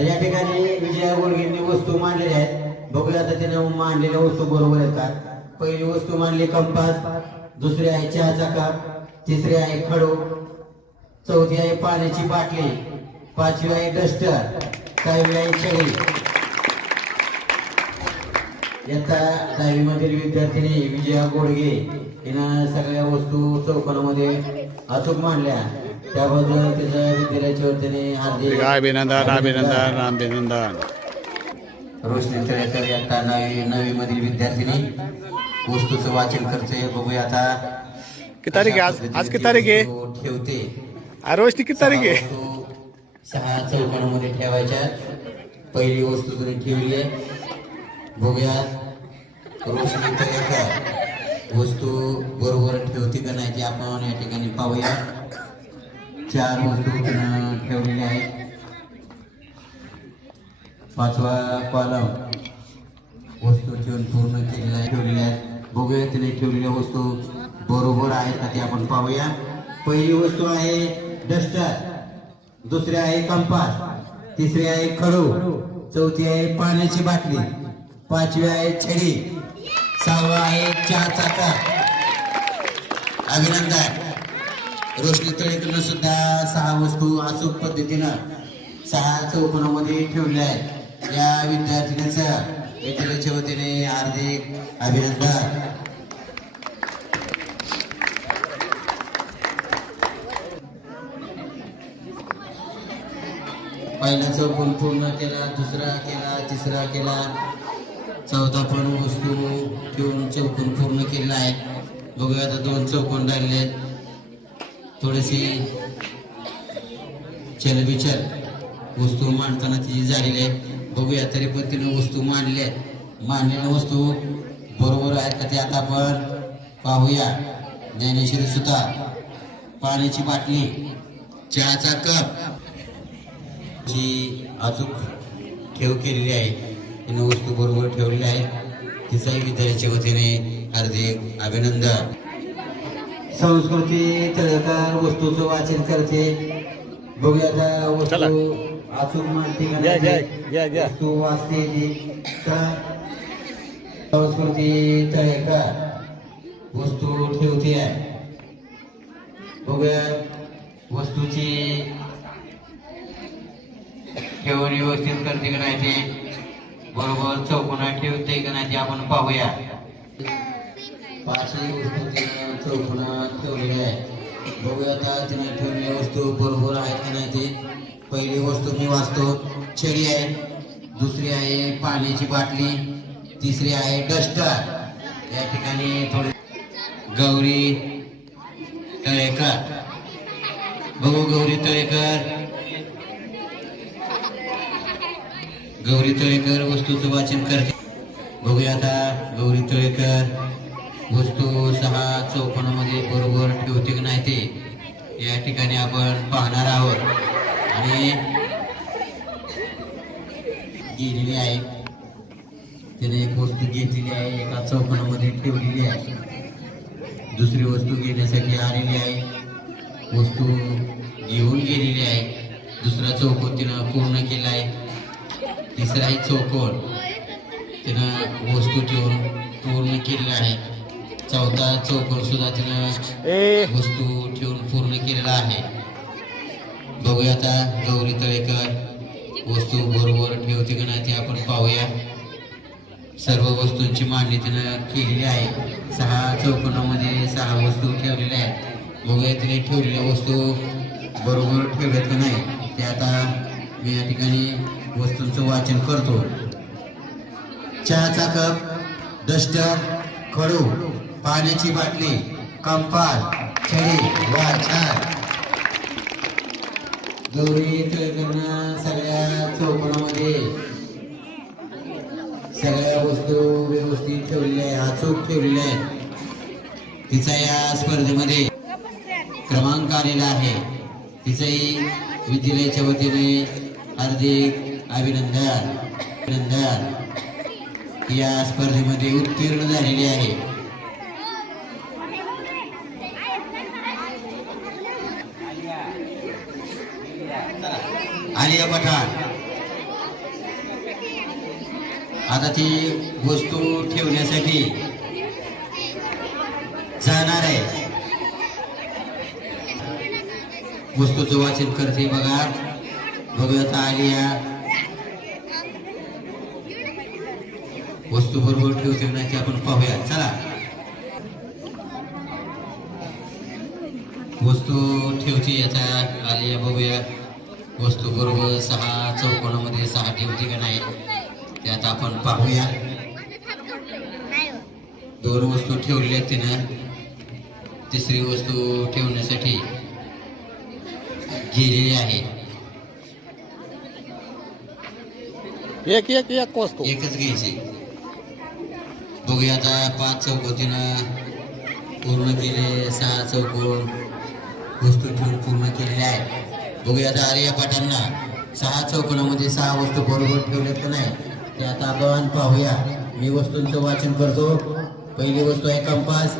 तर या ठिकाणी विजया गोडगेंनी वस्तू मांडलेल्या आहेत. बघूया आता त्याने मांडलेल्या वस्तू बरोबर आहेत का. पहिली वस्तू मांडली कंपास, दुसरी आहे चहाचा कप, तिसरी आहे खडू, चौथी आहे पाण्याची बाटली, पाचवी आहे डस्टर, सहावी आहे छडी. इयत्ता 10वी मधील विद्यार्थिनी विजया गोडगे हिनं सगळ्या वस्तू चौकोनामध्ये अचूक मांडल्या. त्याबद्दल त्याच्या विद्यालयाच्या वतीने हार्दिक अभिनंदन अभिनंदन अभिनंदन. रोशनी तळेकर इयत्ता 9वी मधील विद्यार्थिनी वस्तूचं वाचन करते. बघूया आता किती तारीख आहे आज किती तारीख आहे ठेवते. रोशनी किती तारीख आहे. 6 चौकोनामध्ये ठेवायच्या. पहिली वस्तू तुम्ही ठेवली आहे. बघूया रोशनी तळेकर वस्तू बरोबर ठेवते का नाही ते आपण या ठिकाणी पाहूया. 4 वस्तू तिनं ठेवलेल्या आहेत. 5वा कॉलम वस्तू ठेवून पूर्ण केलेल्या ठेवलेल्या आहेत. बघूया तिने ठेवलेल्या वस्तू बरोबर आहेत का ते आपण पाहूया. पहिली वस्तू आहे डस्टर, दुसरी आहे कंपास, तिसरी आहे खडू, चौथी आहे पाण्याची बाटली, पाचवी आहे छडी, 6वा आहे चहाचा कप. अभिनंदन. रोशनी तळेकरनं सुद्धा 6 वस्तू अचूक पद्धतीनं 6 चौकोनामध्ये ठेवल्या आहेत. या विद्यार्थिनीचं विद्यालयाच्या वतीने हार्दिक अभिनंदन. पहिला चौकोन पूर्ण केला, दुसरा केला, तिसरा केला, 4था पण वस्तू ठेवून चौकोन पूर्ण केलेला आहे. बघूया आता 2 चौकोन राहिले आहेत. थोडीशी चलबिचल वस्तू मांडताना तिची झालेली आहे. बघूया तरी पण तिने वस्तू मांडल्या आहेत. मांडलेल्या वस्तू बरोबर आहेत का ते आता आपण पाहूया. ज्ञानेश्वरी सुतार, पाण्याची बाटली, चहाचा कप जी अचूक ठेव केलेली आहे. तिने वस्तू बरोबर ठेवलेल्या आहेत. तिचाही विद्यालयाच्या वतीने हार्दिक अभिनंदन. संस्कृती तळेकर वस्तूचं वाचन करते. बघूया आता वस्तू अचूक माहिती वस्तू वाचते ती. संस्कृती तळेकर वस्तू ठेवते आहे. बघूया वस्तूची ठेवण व्यवस्थित करते का नाही ते बरोबर चौकोनात ठेवते का नाही ते आपण पाहूया. 5ही वस्तू तिने चौकोनात ठेवलेली आहे. बघूया आता तिने ठेवलेल्या वस्तू बरोबर आहेत का नाही ते. पहिली वस्तू मी वाचतो, छडी आहे, दुसरी आहे पाण्याची बाटली, तिसरी आहे डस्टर. या ठिकाणी थोडी गौरी तळेकर. बघू गौरी तळेकर. गौरी तळेकर वस्तूचं वाचन करते. बघूया आता गौरी तळेकर वस्तू 6 चौकोनामध्ये बरोबर ठेवते की नाही ते या ठिकाणी आपण पाहणार आहोत. आणि गेलेली आहे. त्याने एक वस्तू घेतलेली आहे, एका चौकोनामध्ये ठेवलेली आहे. दुसरी वस्तू घेण्यासाठी आलेली आहे. वस्तू घेऊन गेलेली आहे. दुसरा चौकोन तिनं पूर्ण केला आहे. तिसराही चौकोन तिनं वस्तू ठेवून पूर्ण केलेला आहे. 4था चौकोन सुद्धा तिनं वस्तू ठेवून पूर्ण केलेला आहे. बघूया आता गौरी तळेकर वस्तू बरोबर ठेवते का नाही ते आपण पाहूया. सर्व वस्तूंची मांडणी तिनं केलेली आहे. 6 चौकोनामध्ये 6 वस्तू ठेवलेल्या आहेत. बघूया तिने ठेवलेल्या वस्तू बरोबर ठेवल्यात का नाही ते आता मी या ठिकाणी वस्तूंचं वाचन करतो. चहाचा कप, डस्टर, खडू, पाण्याची बाटली, कंपास, छडी. वा छान. गौरी तळेकरनं सगळ्या चौकोनामध्ये सगळ्या वस्तू व्यवस्थित ठेवलेल्या आहेत, अचूक ठेवलेल्या आहेत. तिचा या स्पर्धेमध्ये क्रमांक आलेला आहे. तिचाही विद्यालयाच्या वतीने हार्दिक अभिनंदन. अभिनंदन. या स्पर्धेमध्ये उत्तीर्ण झालेली आहे. आलिया पठाण आता ती वस्तू ठेवण्यासाठी जाणार आहे. वस्तूचं वाचन करते बघा. बघत आलिया वस्तू बरोबर ठेवते ना ते आपण पाहूया. चला वस्तू ठेवते याचा आलिया बघूया. वस्तू बरोबर 6 चौकोनामध्ये 6 ठेवते का नाही ते आता आपण पाहूया. 2 वस्तू ठेवल्या तिनं. तिसरी वस्तू ठेवण्यासाठी गेलेली आहे. एक वस्तू एकच घ्यायची. बघूया आता 5 चौकोतीनं पूर्ण केले. 6 चौकोन वस्तू ठेवून पूर्ण केलेले आहे. बघूया आता आर्या पाटांना 6 चौकोनामध्ये 6 वस्तू बरोबर ठेवल्यात का नाही ते आता आपण पाहूया. मी वस्तूंचं वाचन करतो. पहिली वस्तू आहे कंपास,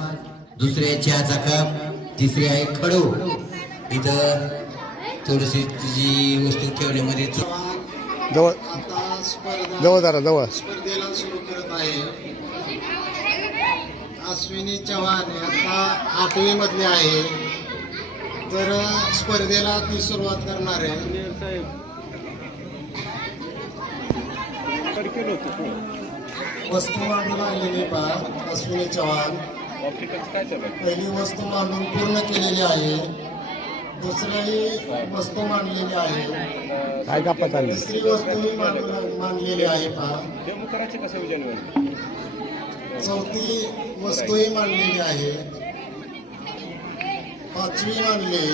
दुसरी आहे चहाचा कप, तिसरी आहे खडू. इथं थोडीशी जी वस्तू ठेवण्यामध्ये जवळ जवळ स्पर्धेला सुरू करत आहे. अश्विनी चव्हाण आता 8वी मधले आहे, तर स्पर्धेला ती सुरुवात करणार आहे. वस्तू मांडून आणलेली पहा अश्विनी चव्हाण. पहिली वस्तू मांडून पूर्ण केलेली आहे. दुसरी वस्तू मांडलेली आहे. काय गप्पा चालली? तिसरी वस्तूही मांडलेली आहे पहा. चौथी वस्तूही मांडलेली आहे. 5वी मांडली.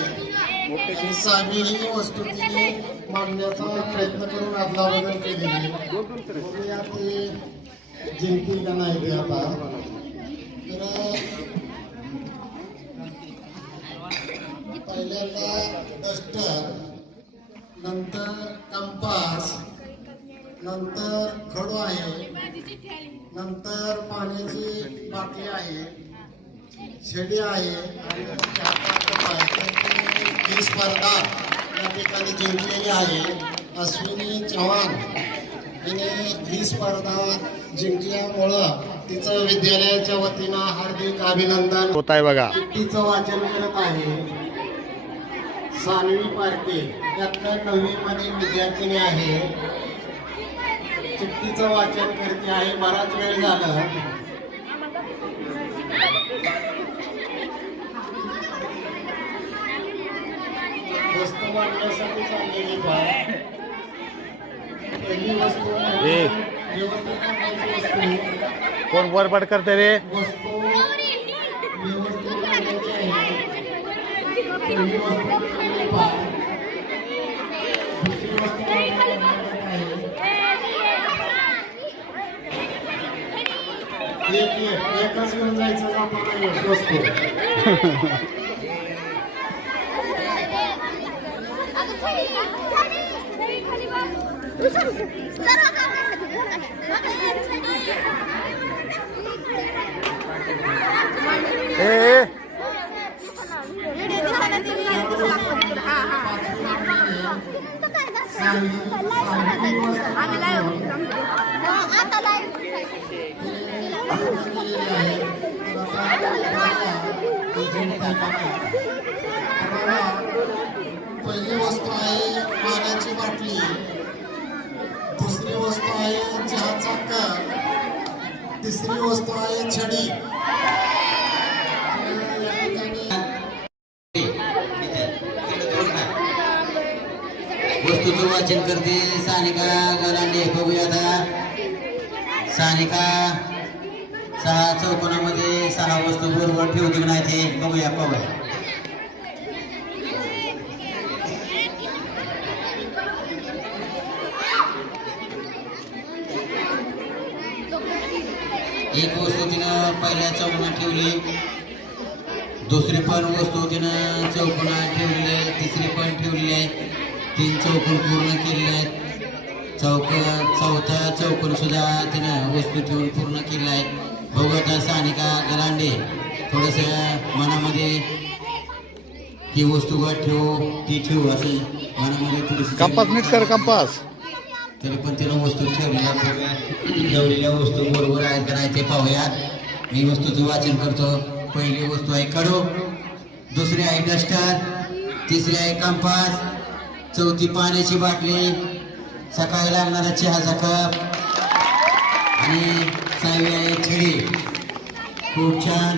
6वी ही वस्तू तिने मांडण्याचा प्रयत्न करून अदलाबदल केलेली. बघूया ते जिंकतील का नाही ते आता. तर पहिल्यांदा डस्टर, नंतर कंपास, नंतर खडू आहे, नंतर पाण्याची बाटली आहे, छडी आहे आणि ही स्पर्धा या ठिकाणी जिंकलेली आहे. अश्विनी चव्हाण हिने ही स्पर्धा जिंकल्यामुळं तिचं विद्यालयाच्या वतीनं हार्दिक अभिनंदन होत आहे बघा. चिठ्ठीचं वाचन करत आहे. सानवी पारखे यातल्या 9वी मधील विद्यार्थिनी आहे. चिठ्ठीचं वाचन करते आहे. बराच वेळ झालं. वस्तू मांडण्यासाठी चाललेली बाळ. पहिली वस्तू व्यवस्थित मांडायची वस्तू. कोण बडबड करते रे? वस्तू व्यवस्थित मांडायची आहे. पहिली वस्तू मांडलेली बाळ. दुसरी वस्तू मांडायची आहे. एकच घेऊन जायचं आपण वस्तू. पहिली वस्तू आहे पाण्याची बाटली. दुसरी वस्तू आहे चहाचा कप. तिसरी वस्तू आहे छडी. वस्तूचं वाचन करते सानिका गलांडे. बघूया आता सानिका 6 चौकोनामध्ये 6 वस्तू बरोबर ठेवते नाही ते बघूया. एक वस्तू तिनं पहिल्या चौकोनात ठेवली. दुसरी पण वस्तू तिनं चौकोनात ठेवलेली आहे. तिसरी पण ठेवलेली आहे. 3 चौकोन पूर्ण केलेले आहेत. चौथा चौकोन सुद्धा तिनं वस्तू ठेवून पूर्ण केला आहे. बघत सानिका गलांडे थोडस मनामध्ये ही वस्तू ठेवू ती ठेवू असं मनामध्ये थोडीशी कंपास नीट कर. कंपास तरी पण तिनं वस्तू ठेवलेल्या वस्तू बरोबर आहेत का नाही ते पाहूयात. मी वस्तूचं वाचन करतो. पहिली वस्तू आहे खडू, दुसरी आहे डस्टर, तिसरी आहे कंपास, चौथी पाण्याची बाटली, सकाळी लागणारा चहाचा कप आणि 6वी आहे छडी. खूप छान.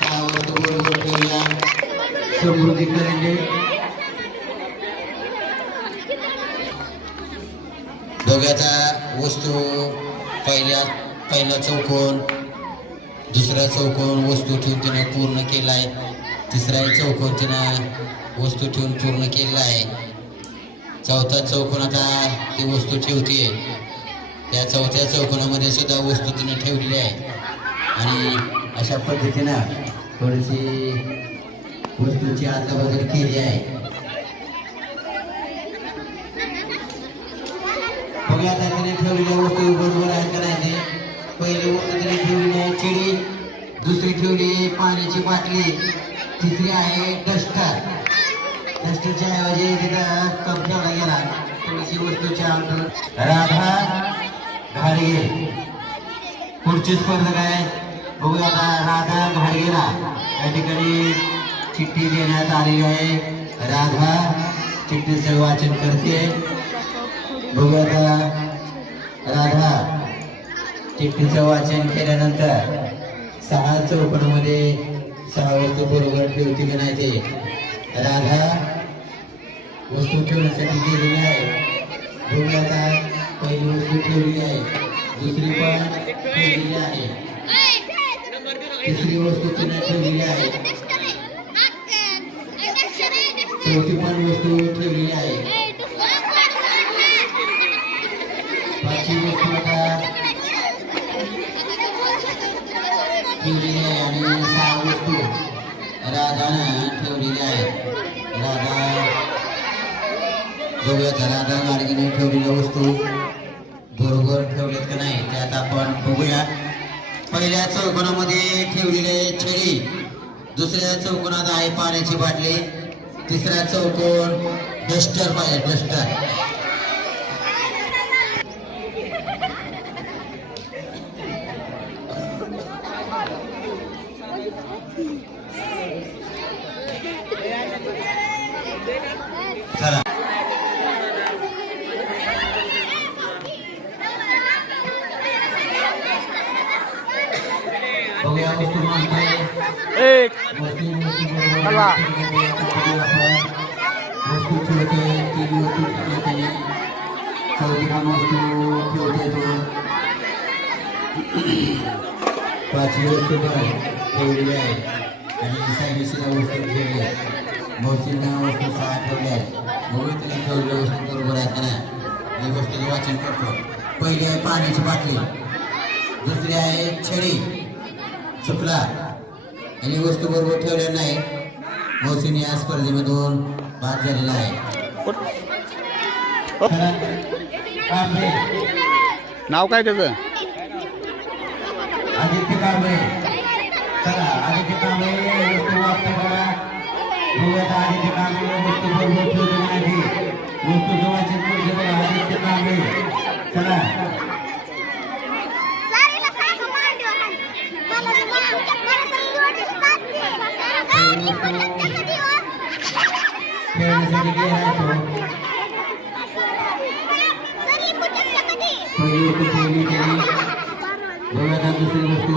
6 वस्तू बरोबर ठेवल्या. समृद्धी करंडे. दोघांचा वस्तू पहिला चौकोन, दुसरा चौकोन वस्तू ठेवून तिने पूर्ण केला आहे. तिसरा चौकोन तिनं वस्तू ठेवून पूर्ण केलेला आहे. चौथा चौकोन आता ती वस्तू ठेवते. त्या चौथ्या चौकोनामध्ये सुद्धा वस्तू तिने ठेवलेली आहे. आणि अशा पद्धतीनं थोडीशी वस्तूची आदलाबदल केली आहे. बघूया आता तिने ठेवलेल्या वस्तू बरोबर आहेत का नाही. पहिली वस्तू तिने ठेवलेली आहे चिडी, दुसरी ठेवली पाण्याची बाटली, तिसरी आहे डस्टर. डस्टरच्या ऐवजी तिथं कप ठेवला गेला. थोडीशी वस्तूच्या राधा घाडगे पुढची स्पर्धक आहे. बघूया आता राधा घाडगेला या ठिकाणी चिठ्ठी देण्यात आलेली आहे. राधा चिठ्ठीचं वाचन करते. बघूया आता राधा चिठ्ठीचं वाचन केल्यानंतर 6 चौकोनामध्ये 6 वस्तू बरोबर ठेवते की नाही ते. राधा वस्तू ठेवण्यासाठी गेलेली आहे. बघूया आता पहिली वस्तू ठेवलेली आहे, दुसरी पण ठेवलेली आहे, तिसरी वस्तू तिने ठेवलेली आहे, चौथी पण वस्तू ठेवलेली आहे, पाचवी वस्तू आता ठेवलेली आहे आणि 6 वस्तू राधानं ठेवलेली आहे. राधा बघूयात राधा गाडगेने ठेवलेल्या वस्तू बरोबर ठेवलेत का नाही ते आता आपण बघूया. पहिल्या चौकोनामध्ये ठेवलेले छडी, दुसऱ्या चौकोनात आहे पाण्याची बाटली, तिसरा चौकोन डस्टर पाहिजे डस्टर. चला बघूया वस्तू मागताय. एक चला वस्तू ठेवते, 3 वस्तू ठेवते, 4 वस्तू ठेवते, 5वी वस्तू पण ठेवलेली आहे आणि 6वी वस्तू ठेवली आहे. मौसींना वस्तू 6 ठेवल्या आहेत. बघूया त्यांनी ठेवलेल्या वस्तू बरोबर आहेत का नाही. मी वस्तूचं वाचन करतो. पहिली आहे पाण्याची बाटली, दुसरी आहे छडी, चुकला आणि वस्तू बरोबर ठेवल्या नाही. मौसीने या स्पर्धेमधून बाद झालेला आहे. नाव काय त्याचं? आदित्य कांबळे. चला आदित्य कांबळे वस्तू वाचतो बघा. बघूया आदित्य कांबळे वस्तू बरोबर ठेवतो नाही. वस्तूचं वाचन करतो बघा आदित्य कांबळे. चला खेळण्यासाठी गेला तो. पहिली वस्तू ठेवली त्याने. बघा दुसरी वस्तू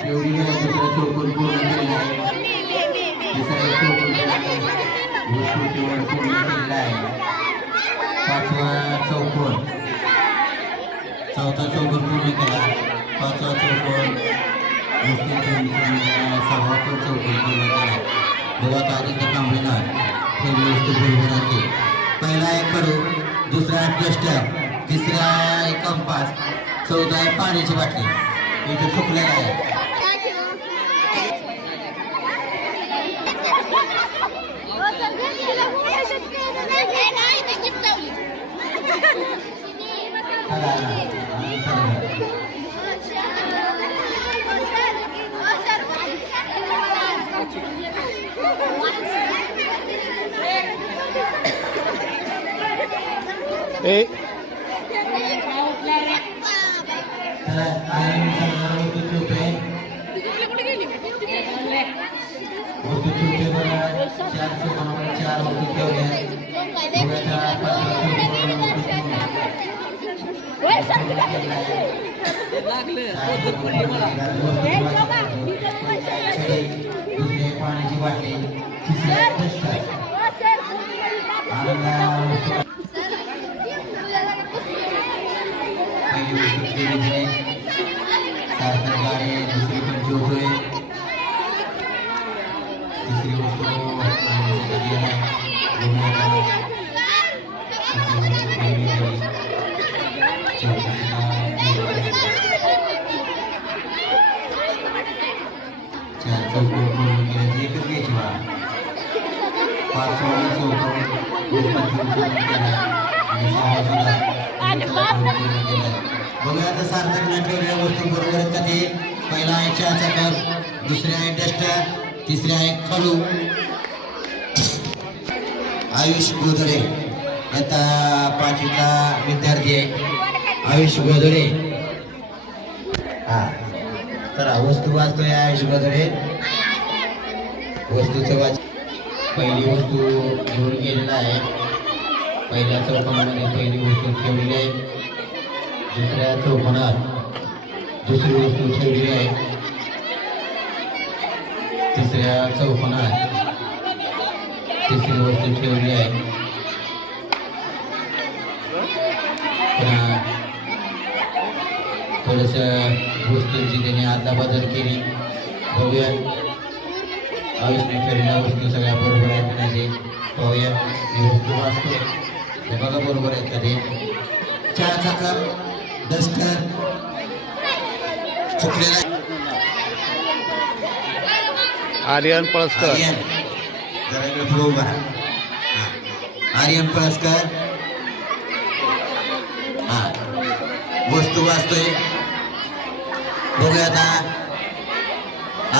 ठेवली आहे. दुसरा चौकोन पूर्ण केलेला आहे. तिसरा चौकोन वस्तू ठेवून पूर्ण केलेला आहे. 5वा चौकोन, 4था चौकोन पूर्ण केला. 5वा चौकोन वस्तू ठेवून पूर्ण केला. 6वा चौकोन पूर्ण केला. बघा आदित्य कांबळेला ठेवली वस्तू बरोबर आहे. पहिला आहे खडू, दुसरा आहे डस्टर, तिसरा आहे कंपास, 4था आहे पाण्याची बाटली. इथे चुकलेला आहे. ए चला आर्यन सगळं वस्तू ठेवतोय वस्तू ठेवतोय बघा 4 चौकोनावर 4 वस्तू ठेवल्या बघा त्या 5 चौकोनावर वस्तू दुसरी पाण्याची बाटली तिसरी डस्टर पहिली वस्तू ठेवली सारखं गाडी दुसरी पण ठेवतोय तिसरी वस्तू चौकोन पूर्ण केलं एकच घ्यायची बा 5 चौकोन पूर्ण केला आणि 6 बघूया आता सार्थकला ठेवलेल्या वस्तू बरोबर आहेत का ते पहिला आहे चहाचा कप दुसरी आहे डस्टर तिसरी आहे खडू आयुष गोदडे आता 5वीचा विद्यार्थी आहे आयुष गोदडे हा चला वस्तू वाचतोय आयुष गोदडे वस्तूचं वाच पहिली वस्तू घेऊन गेलेला आहे पहिल्या चौकोनामध्ये पहिली वस्तू ठेवलेली आहे दुसऱ्या चौकोनात दुसरी वस्तू ठेवलेली आहे तिसऱ्या चौकोनात तिसरी वस्तू ठेवली आहे पुन्हा थोडस वस्तूंची त्याने अदलाबदल केली बघूया आयुषने ठेवलेल्या वस्तू सगळ्या बरोबर आहेत का नाही पाहूया ही वस्तू वाचतो हे बघा बरोबर आहेत का ते चहाचा कप डस्टर चुकलेला आर्यन पळसकर आर्यन जरा इकडे पुढे उभा राहा. आर्यन पळसकर हा वस्तू वाचतोय बघूया आता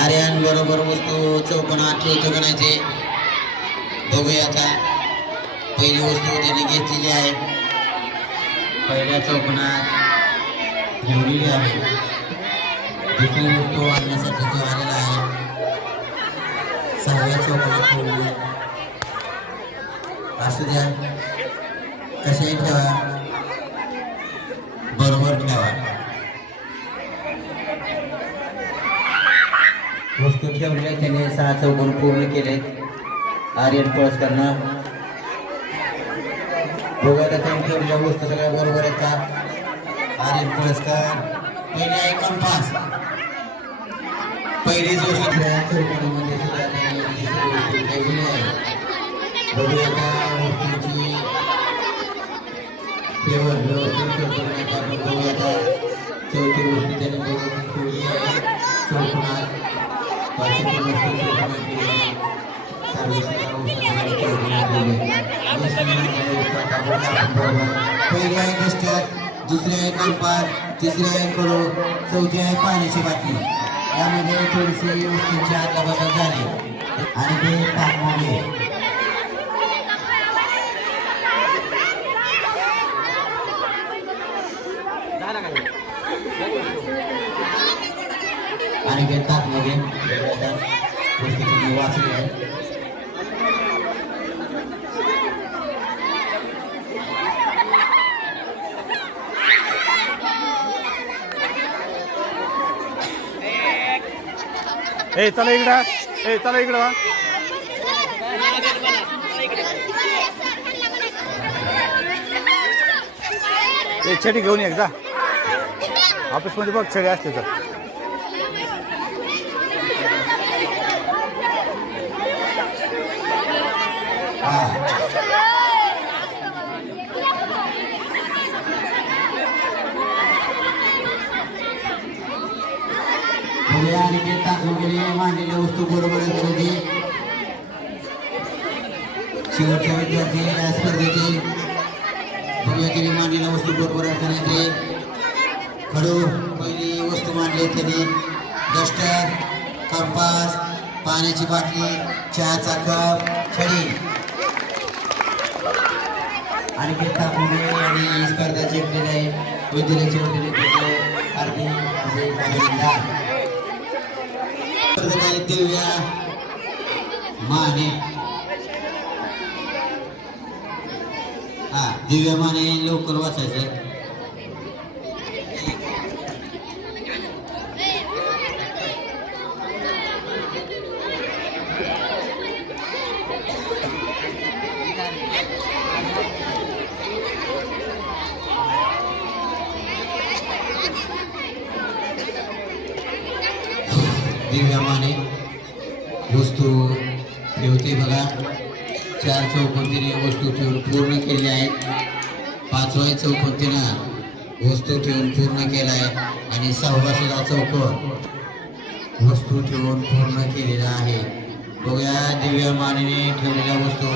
आर्यन बरोबर वस्तू चौकोनात ठेवतो का नाही ते बघूया आता पहिली वस्तू त्याने घेतलेली आहे पहिल्या चौकोनात ठेवलेली आहे दुसरी वस्तू आणण्यासाठी तो आलेला आहे 6व्या चौकोनात ठेवली असू द्या कशाही ठेवा बरोबर ठेवा वस्तू ठेवल्या त्याने 6 चौकोन पूर्ण केले आर्यन पळसकरनं बघा त्यांनी ठेवलेल्या वस्तू सगळ्या बरोबर आहेत का आर्यन पळसकर पहिले आहे कंपास पहिली जो चौकोनामध्ये सुद्धा त्यांनी वस्तू ठेवली आहे बघूया का वस्तूंची ठेवण व्यवस्थित करण्याचा आपण बघूया का चौथी वस्तू त्याने बरोबर ठेवली आहे चौकोनात पाचवी वस्तू चौकोनात ठेवली पहिली आहे डस्टर दुसरी आहे कंपास तिसरी आहे खडू चौथी आहे पाण्याची बाटली यामध्ये थोडीशी वस्तूंची अदलाबदल झाली आणि ते टाकमध्ये आणि ते टाकमध्ये गोष्टी तुम्ही वाचली आहे ए चला इकडं ए चला इकडं ए छडी घेऊन ये जा ऑफिसमध्ये बघ छडी असते तर आणि ते टाकलेले मांडलेल्या वस्तू बरोबर आहेत शेवटच्या विद्यार्थी या स्पर्धेतील बघूया मांडलेल्या वस्तू बरोबर आहेत ते खडू पहिली वस्तू मांडली त्याने डस्टर कंपास पाण्याची बाटली चहाचा कप छडी आणखी तापुडे यांनी ही स्पर्धा जिंकलेली आहे. विद्यालयाचे वतीने हार्दिक अभिनंदन. दिव्या माने, हा दिव्या माने लवकर वाचायचं. दिव्या माने वस्तू ठेवते बघा. 4 चौकोन वस्तू ठेवून पूर्ण केली आहे. 5व्या चौकोन वस्तू ठेवून पूर्ण केला आहे आणि 6वा सुद्धा चौकोन वस्तू ठेवून पूर्ण केलेला आहे. बघूया दिव्या मानेने ठेवलेल्या वस्तू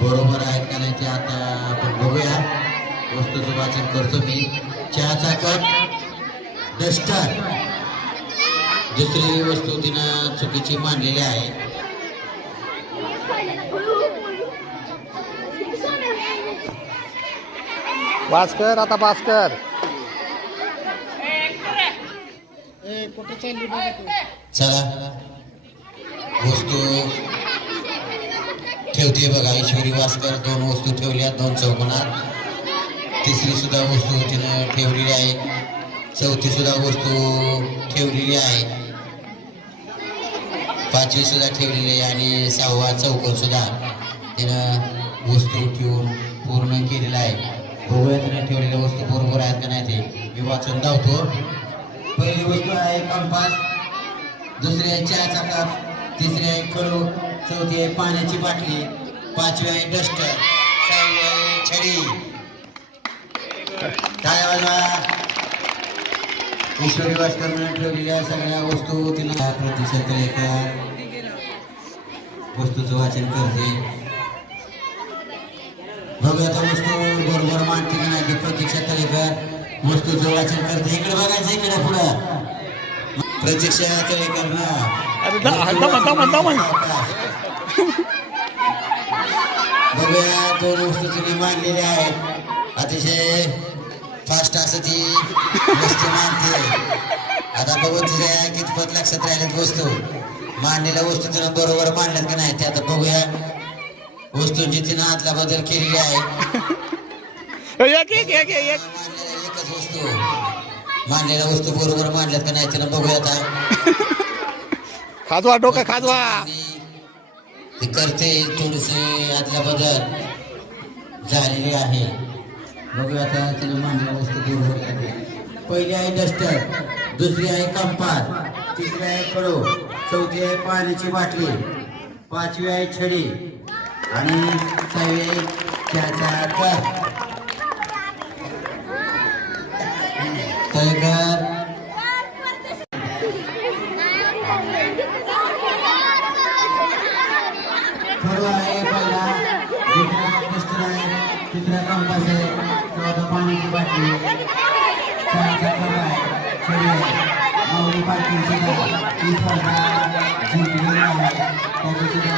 बरोबर आहेत का नाही ते आता आपण बघूया. वस्तूचं वाचन करतो मी. चहाचा कप, डस्टर. दुसरी वस्तू तिनं चुकीची मांडलेली आहे. भास्कर आता भास्कर चला वस्तू ठेवते बघा. ईश्वरी भास्कर 2 वस्तू ठेवल्या 2 चौकोनात. तिसरी सुद्धा वस्तू तिनं ठेवलेली आहे. 4थी सुद्धा वस्तू ठेवलेली आहे. 5वी सुद्धा ठेवलेली आहे आणि 6वा चौकोन सुद्धा तिनं वस्तू ठेवून पूर्ण केलेला आहे. बघूया तिनं ठेवलेल्या वस्तू बरोबर आहेत का नाही ते मी वाचून धावतो. पहिली वस्तू आहे कंपास, दुसरी आहे चहाचा कप, तिसरी आहे खडू, 4थी आहे पाण्याची बाटली, 5वी आहे डस्टर, 6वी आहे छडी. टाळ्या वाजवा. ईश्वरी भास्करने ठेवलेल्या सगळ्या वस्तू तिला प्रतिशत एका वस्तूचं वाचन करते. बघूया तर वस्तू बरोबर मांडते की नाही. प्रतीक्षा तळेकर वस्तूचं वाचन करते. इकडे बघायचं, इकडे पुढं प्रतीक्षा तळेकर बघूया 2 वस्तू तिने मांडलेल्या आहेत. अतिशय फास्ट असं ती वस्तू मांडते. आता बघू तिच्या कितपत लक्षात राहिल्यात वस्तू. मांडलेल्या वस्तू तिनं बरोबर मांडल्यात का नाही ते आता बघूया. वस्तूंची तिनं आतला बदल केलेली आहे. एकच वस्तू मांडलेल्या वस्तू बरोबर मांडल्यात का नाही तिनं बघूया आता. खाजवा डोका खाजवा ती करते. थोडीशी आतला बदल झालेली आहे. बघूया आता तिनं मांडलेल्या वस्तू बरोबर करते. पहिली आहे डस्टर, दुसरी आहे कंपास, तिसरी आहे खडू, 4थी आहे पाण्याची बाटली, 5वी आहे छडी आणि 6वी आहे चहाचा कप. तळेकर खडू आहे पहिला, दुसरा डस्टर आहे, तिसरा कंपास आहे, 4था पाण्याची बाटली, चहाचा कप आहे, छडी आहे, 9वी पार्किंग सुद्धा ही स्पर्धा जिंकलेली आहे. त्याची सुद्धा